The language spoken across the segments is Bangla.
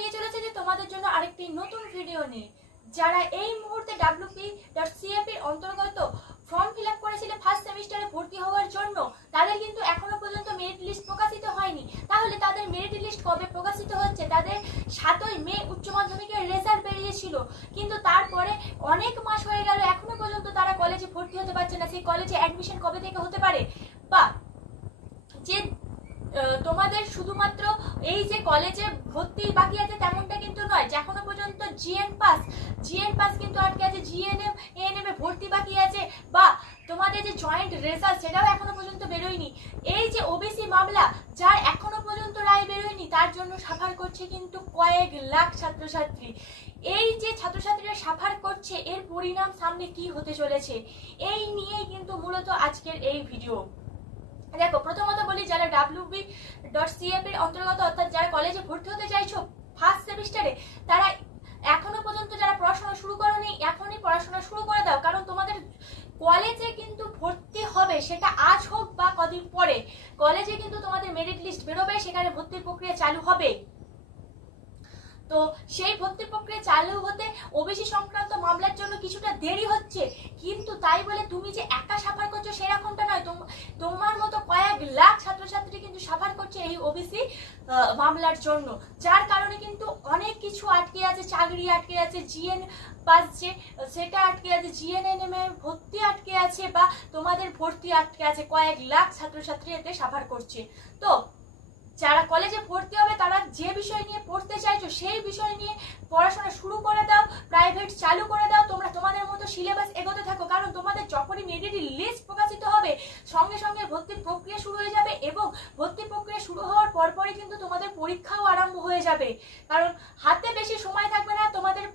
নিয়ে চলেছে যে তোমাদের জন্য আরেকটি নতুন ভিডিও নিয়ে। যারা এই মুহূর্তে wp.cap এর অন্তর্গত ফর্ম ফিল আপ করেছিল ফার্স্ট সেমিস্টারে ভর্তি হওয়ার জন্য, তাদের কিন্তু এখনো পর্যন্ত মেরিট লিস্ট প্রকাশিত হয়নি। তাহলে তাদের মেরিট লিস্ট কবে প্রকাশিত হচ্ছে? তাদের 7ই মে উচ্চ মাধ্যমিকের রেজাল্ট বেরিয়েছিল, কিন্তু তারপরে অনেক মাস হয়ে গেল, এখনো পর্যন্ত তারা কলেজে ভর্তি হতে পারছে না। সেই কলেজে অ্যাডমিশন কবে থেকে হতে পারে? বা যে তোমাদের শুধুমাত্র এই যে কলেজে ভর্তি বাকি আছে তেমনটা কিন্তু নয়, যে এখনো পর্যন্ত জিএন পাস কিন্তু আটকে আছে, জিএনএম এএনএম এ ভর্তি বাকি আছে, বা তোমাদের যে জয়েন্ট রেজাল্ট সেটাও এখনো পর্যন্ত বেরোয়নি। এই যে ওবিসি মামলা যার এখনো পর্যন্ত রায় বেরোয়নি, তার জন্য সাফার করছে কিন্তু কয়েক লাখ ছাত্রছাত্রী। এই যে ছাত্রছাত্রীরা সাফার করছে, এর পরিণাম সামনে কি হতে চলেছে, এই নিয়েই কিন্তু মূলত আজকের এই ভিডিও। দেখো, প্রথমত বলি, যারা wp.cap এর অন্তর্গত অর্থাৎ যারা কলেজে ভর্তি হতে চাইছো ফার্স্ট সেমিস্টারে, তারা এখনো পর্যন্ত যারা পড়াশোনা শুরু করোনি, এখনই পড়াশোনা শুরু করে দাও। কারণ তোমাদের কলেজে কিন্তু ভর্তি হবে, সেটা আজ হোক বা কদিন পরে, কলেজে কিন্তু তোমাদের মেরিট লিস্ট বেরোবে, সেখানে ভর্তির প্রক্রিয়া চালু হবে। তো সেই ভর্তি প্রক্রিয়া চালু হতে ওবিসি সংক্রান্ত মামলার জন্য কিছুটা দেরি হচ্ছে, কিন্তু তাই বলে তুমি যে একা সাফার করছো সেরকমটা নয়। তোমার মতো কয়েক লাখ ছাত্রছাত্রী কিন্তু সাফার করছে এই ওবিসি মামলার জন্য, যার কারণে কিন্তু অনেক কিছু আটকে আছে। চাকরি আটকে আছে, জিএন পাস যে সেটা আটকে আছে, জিএনএনএম এ ভর্তি আটকে আছে, বা তোমাদের ভর্তি আটকে আছে। কয়েক লাখ ছাত্রছাত্রী এতে সাফার করছে। তো যারা কলেজে ভর্তি হবে, তারা যে বিষয় নিয়ে পড়তে চাইছো সেই বিষয় নিয়ে পড়াশোনা শুরু করে দাও, প্রাইভেট চালু করে দাও। তোমরা তোমাদের মতো সিলেবাস এগোতে থাকো, কারণ তোমাদের যখনই মেরিট লিস্ট প্রকাশিত হবে সঙ্গে সঙ্গে ভর্তির প্রক্রিয়া শুরু হয়ে যাবে, এবং ভর্তি প্রক্রিয়া শুরু হওয়ার পরপরই কিন্তু তোমাদের পরীক্ষাও আরম্ভ হয়ে যাবে। কারণ হাতে বেশি সময় থাকবে না তোমাদের।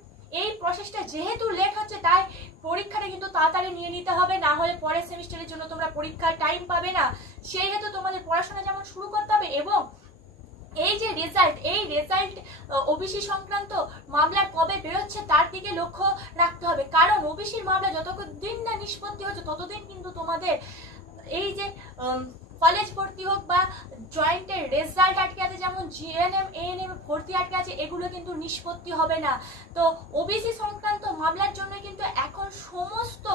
এই প্রসেসটা যেহেতু লেট হচ্ছে, তাই পরীক্ষাটা কিন্তু তাড়াতাড়ি নিয়ে নিতে হবে, না হলে পরের সেমিস্টারের জন্য তোমরা পরীক্ষার টাইম পাবে না। সেই হেতু তোমাদের পড়াশোনা যেমন শুরু করতে হবে, এবং এই যে রেজাল্ট ওবিসি সংক্রান্ত মামলা কবে বেরোচ্ছে তার দিকে লক্ষ্য রাখতে হবে। কারণ ওবিসির মামলা যতদিন না নিষ্পত্তি হচ্ছে, ততদিন কিন্তু তোমাদের এই যে কলেজ ভর্তি হোক বা জয়েন্টের রেজাল্ট আটকে আছে, যেমন জিএনএম এএনএম ভর্তি আটকে আছে, এগুলো কিন্তু নিষ্পত্তি হবে না। তো ওবিসি সংক্রান্ত মামলার জন্য কিন্তু এখন সমস্ত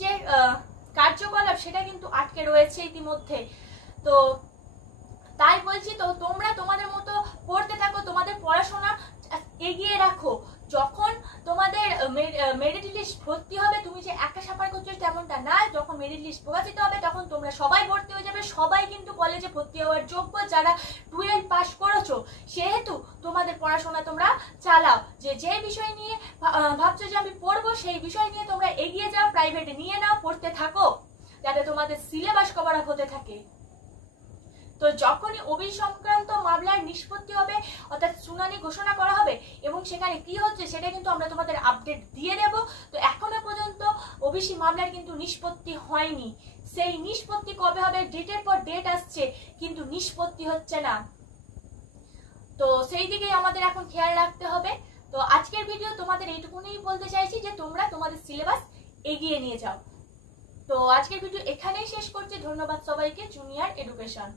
যে কার্যকলাপ সেটা কিন্তু আটকে রয়েছে ইতিমধ্যে। তো তাই বলছি, তো তোমরা তোমাদের মতো পড়তে থাকো, তোমাদের পড়াশোনা এগিয়ে রাখো। যখন তোমাদের মেরিট লিস্ট ভর্তি হবে, তুমি যে একা সাফার করছো তেমনটা না। যখন মেরিট লিস্ট প্রকাশিত হবে, তখন তোমরা সবাই ভর্তি হয়ে যাবে, সবাই কিন্তু কলেজে ভর্তি হওয়ার যোগ্য যারা 12 পাস করেছো। সেহেতু তোমাদের পড়াশোনা তোমরা চালাও, যে বিষয় নিয়ে ভাবছো যে আমি পড়বো, সেই বিষয় নিয়ে তোমরা এগিয়ে যাও, প্রাইভেটে নিয়ে নাও, পড়তে থাকো, যাতে তোমাদের সিলেবাস কভার আপ হতে থাকে। তো যখনই ওবিসি সংক্রান্ত মামলার নিষ্পত্তি হবে, অর্থাৎ শুনানি ঘোষণা করা হবে, এবং সেখানে কি হচ্ছে সেটা কিন্তু আমরা তোমাদের আপডেট দিয়ে দেব। তো এখনো পর্যন্ত ওবিসি মামলার কিন্তু নিষ্পত্তি হয়নি। সেই নিষ্পত্তি কবে হবে? ডেটের পর ডেট আসছে, কিন্তু নিষ্পত্তি হচ্ছে না। তো সেই দিকেই আমাদের এখন খেয়াল রাখতে হবে। তো আজকের ভিডিও তোমাদের এইটুকুনি বলতে চাইছি যে তোমরা তোমাদের সিলেবাস এগিয়ে নিয়ে যাও। তো আজকের ভিডিও এখানেই শেষ করছি। ধন্যবাদ সবাইকে। Junior education.